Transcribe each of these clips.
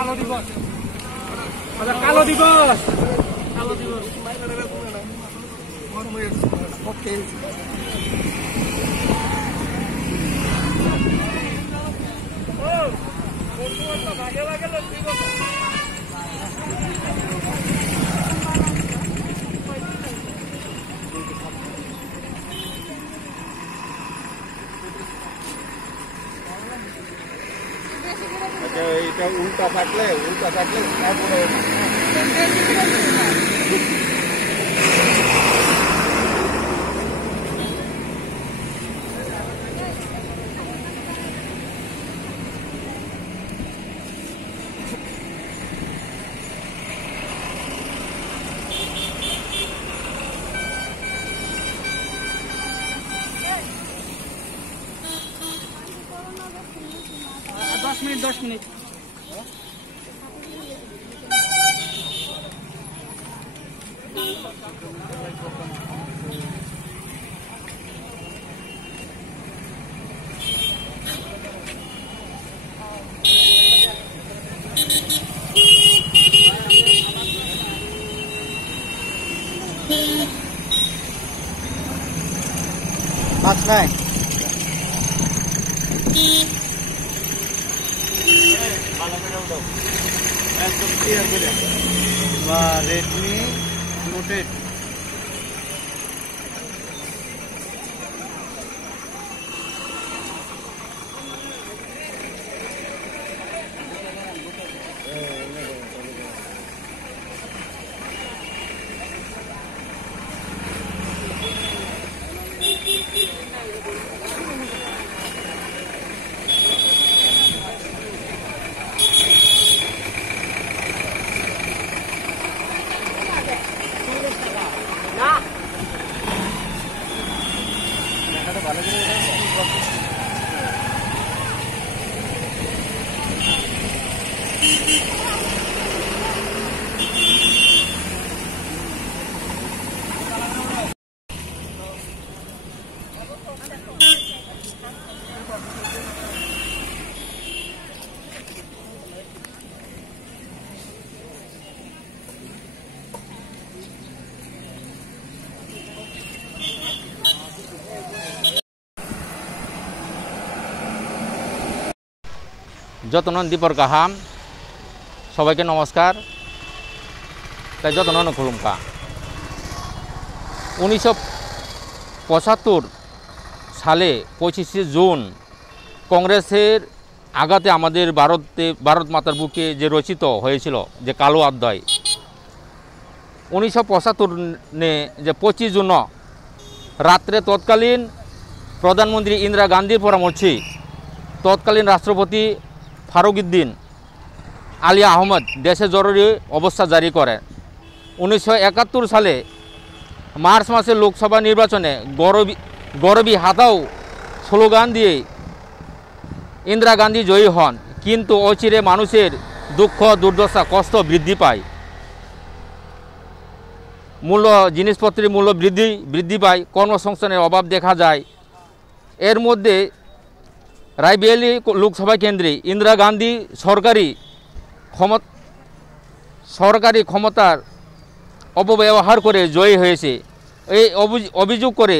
কালো দিবস কালো দিবস ওকে এটা উল্টা থাকলে তারপরে दस मिनट एकदम क्लियर बोले रेडमी नोट 8 যতন দীপর গাহাম সবাইকে নমস্কার তাই যতন খুলুমকা 1975 সালে 25শে জুন কংগ্রেসের আঘাতে আমাদের ভারত মাতার বুকে যে রচিত হয়েছিল যে কালো অধ্যায় 1975 যে 25 জুন রাত্রে তৎকালীন প্রধানমন্ত্রী ইন্দিরা গান্ধীর পরামর্শে তৎকালীন রাষ্ট্রপতি ফারুকউদ্দিন আলী আহমদ দেশে জরুরি অবস্থা জারি করে 1971 সালে মার্চ মাসে লোকসভা নির্বাচনে গরবি হাতাও স্লোগান দিয়ে ইন্দিরা গান্ধী জয়ী হন কিন্তু অচিরে মানুষের দুঃখ দুর্দশা কষ্ট বৃদ্ধি পায় জিনিসপত্রের মূল্য বৃদ্ধি পায় কর্মসংস্থানের অভাব দেখা যায় এর মধ্যে রায়বেরেলি লোকসভা কেন্দ্রে ইন্দিরা গান্ধী সরকারি ক্ষমতার অপব্যবহার করে জয়ী হয়েছে এই অভিযোগ করে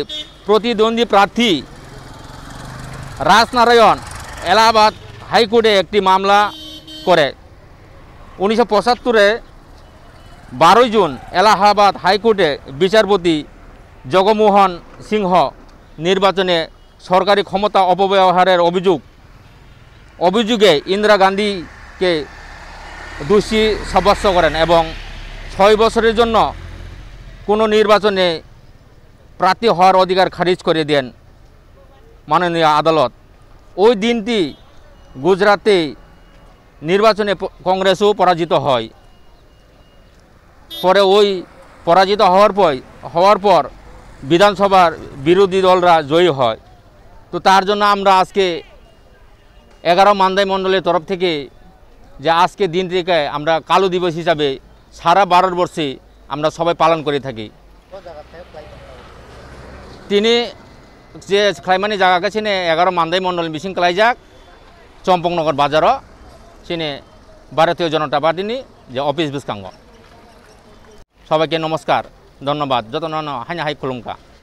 প্রতিদ্বন্দ্বী প্রার্থী রাজনারায়ণ এলাহাবাদ হাইকোর্টে একটি মামলা করে 1975-এ 12 জুন এলাহাবাদ হাইকোর্টে বিচারপতি জগমোহন সিংহ নির্বাচনে সরকারি ক্ষমতা অপব্যবহারের অভিযোগে ইন্দিরা গান্ধীকে দোষী সাব্যস্ত করেন এবং 6 বছরের জন্য কোনো নির্বাচনে প্রার্থী হওয়ার অধিকার খারিজ করে দেন মাননীয় আদালত ওই দিনটি গুজরাতে নির্বাচনে কংগ্রেসও পরাজিত হয় পরে ওই পরাজিত হওয়ার পর বিধানসভার বিরোধী দলরা জয়ী হয় তো তার জন্য আমরা আজকে 11 মান্দাই মণ্ডলের তরফ থেকে যে আজকে দিনটিকে আমরা কালো দিবস হিসাবে সারা ভারতবর্ষে আমরা সবাই পালন করে থাকি তিনি যে খাইমানি জায়গা চিনে 11 মান্দাই মণ্ডল মিছিং ক্লাইজাক চম্পকনগর বাজারও চিনে ভারতীয় জনতা পার্টিনি যে অফিস বিস্কাঙ্গ সবাইকে নমস্কার ধন্যবাদ যত হাইনা হাই খুলুমকা।